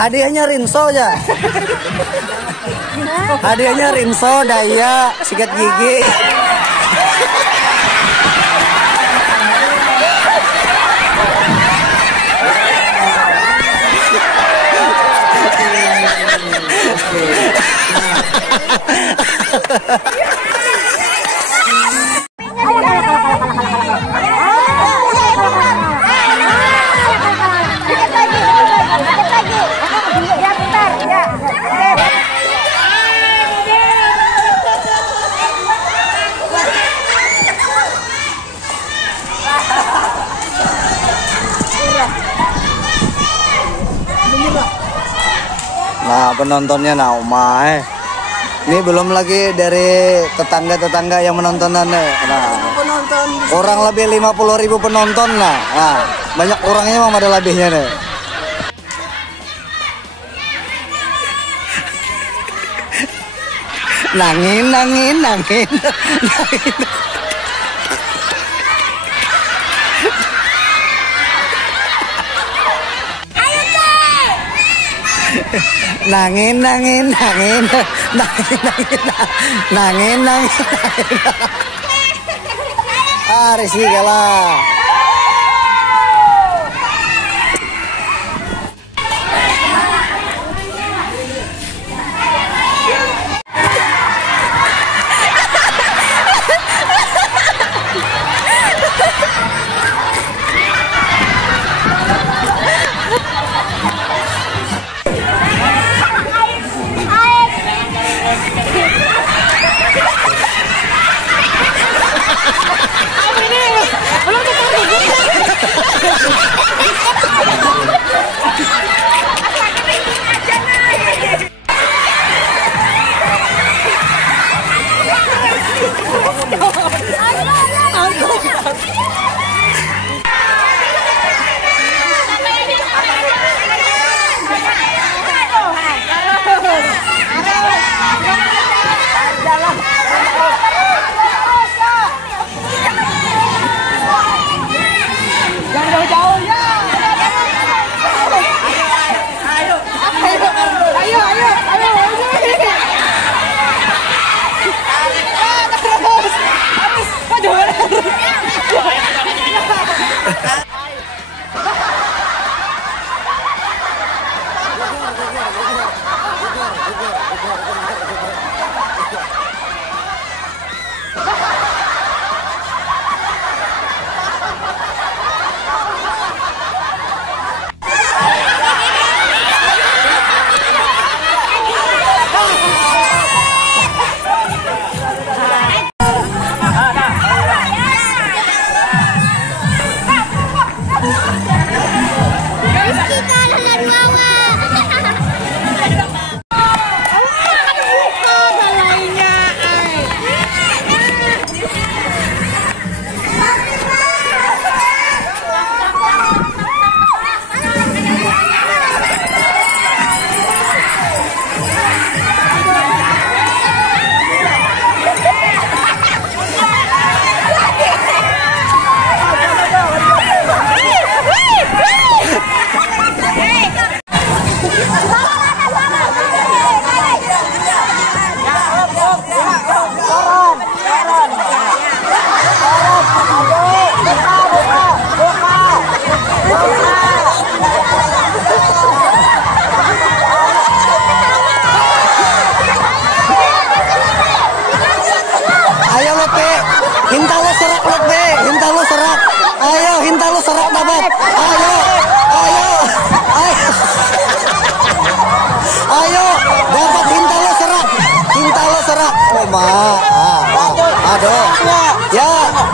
Hadiahnya Rinso aja. Hadiahnya Rinso, daya, sikat gigi. Nah, penontonnya Nauma. Ini belum lagi dari tetangga-tetangga yang menontonan. Nah, kurang lebih 50.000 penonton lah. Nah, banyak orangnya memang ada lebihnya nih. Nangin. Nangin. Ah, Rizky kalah.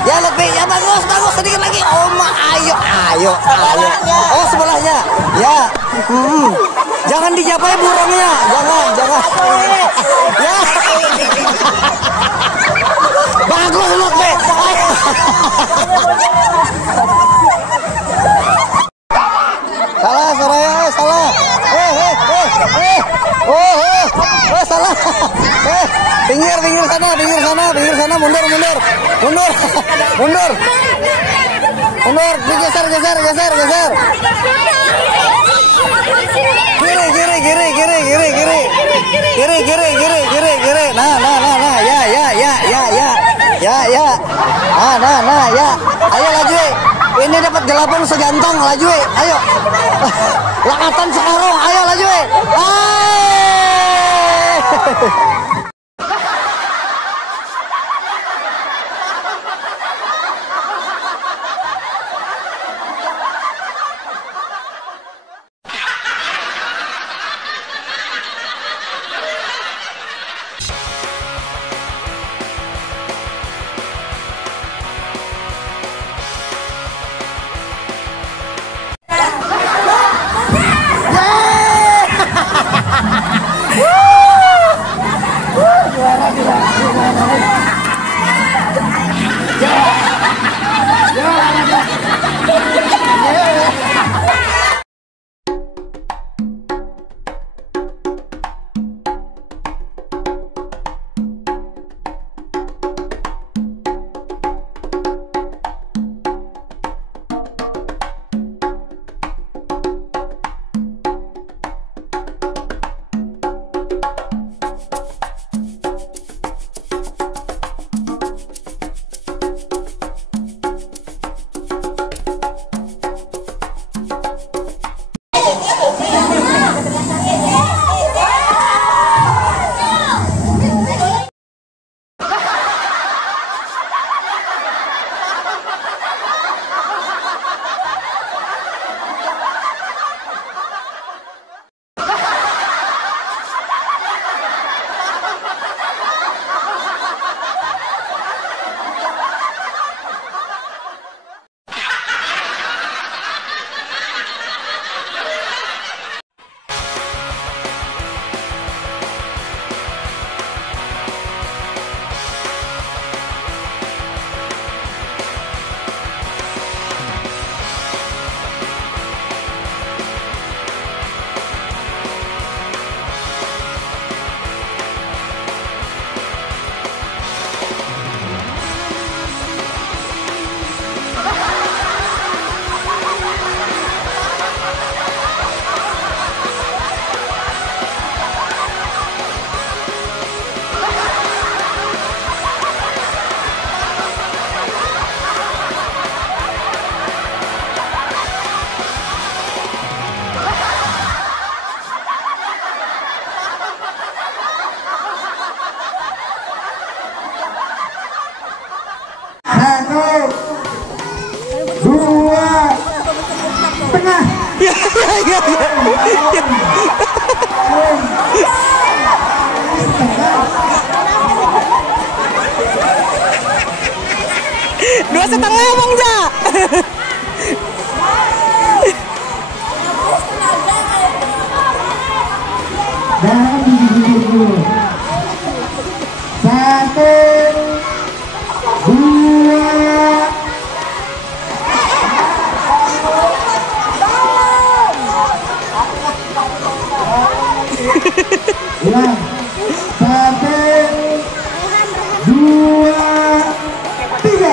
Ya lebih, ya bagus sedikit lagi. Ayo. Oh sebelahnya, ya. Jangan dijapai burungnya, jangan. Ya. Bagus lebih. Salah Soraya. pinggir sana, mundur, mundur, mundur, mundur, mundur, geser, geser, geser, geser. Kiri, kiri, kiri, kiri, kiri, kiri, kiri, kiri, kiri, kiri, kiri. Nah, nah, nah, nah, ya, ya, ya, ya, ya, ya, ya. Nah, nah, nah, ya. Ayo laju. Ini dapat gelapung segantong, laju. Ayo. Lakatan sekarang, ayo laju. Dua setengah Bang Ja. Satu, dua, ulang. Satu, dua, tiga.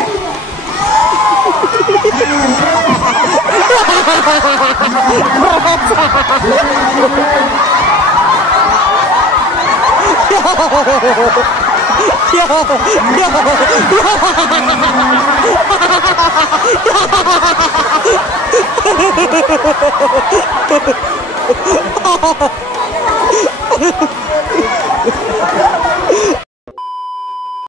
Ya.